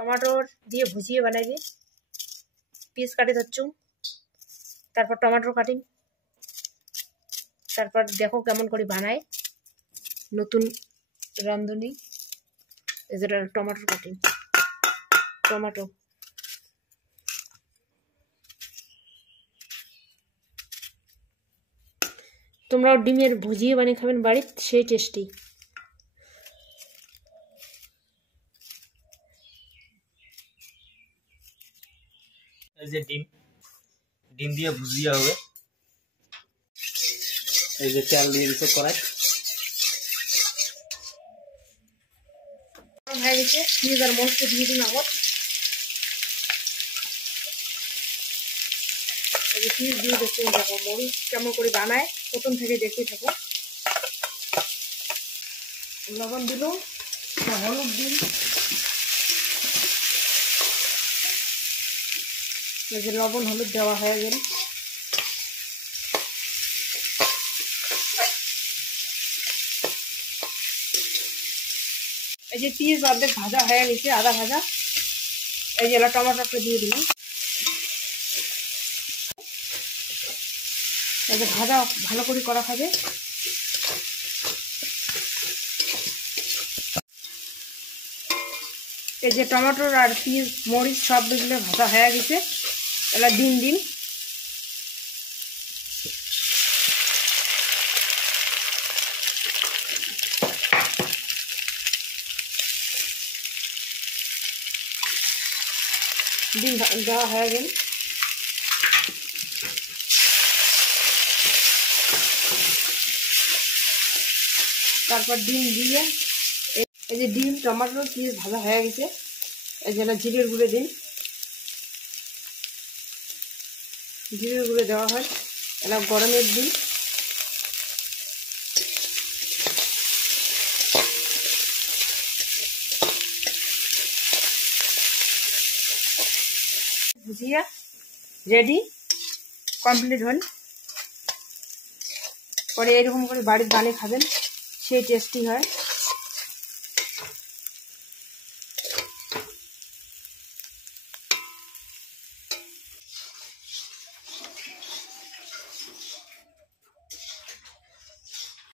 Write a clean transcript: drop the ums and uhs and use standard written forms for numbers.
টমেটোর দিয়ে ভুজিয়ে বানাইবে। পিস কাটি ধরছুম, তারপর টমেটো কাটিং, তারপর দেখো কেমন করে বানায় নতুন রাঁধুনি। যেটা টমেটো কাটিং, টমেটো তোমরাও ডিমের ভুজিয়ে বানিয়ে খাবেন বাড়ির, সেই টেস্টি। এই যে ডিম দিয়ে ভুজিয়া হবে। এই যে তেল দিয়ে দিতে কড়াই হয়ে গেছে। পেঁয়াজ আর মরিচ দিয়ে দিন আবার। এই যে পেঁয়াজ দিয়ে দেখতে থাকো, মরিচ কেমন করে বানায় প্রথম থেকে দেখতে থাকো। লবণ দিল, হলুদ দিন, এই যে লবণ হলুদ দেওয়া হয়ে গেল। এই যে পেঁয়াজ অর্ধেক ভাজা হয়ে গেছে, আদা ভাজা। এই যে টমেটোটা দিয়ে দিলাম। এই যে ভাজা ভালো করে করা হবে। এই যে টমেটোর আর পেঁয়াজ মরিচ সব দিলে ভাজা হয়ে গেছে। এলা ডিম ডিম ডিম দেওয়া হয়ে গেল। তারপর ডিম দিয়ে, এই যে ডিম টমেটো পেঁয়াজ ভাজা হয়ে গেছে। এই যে জিরের গুঁড়ো দিন, জিরের গুঁড়ো দেওয়া হয়। এলা গরমের দিন। ভুজিয়া রেডি, কমপ্লিট হল। পরে এরকম করে বাড়ির বানিয়ে খাবেন, সেই টেস্টি হয়।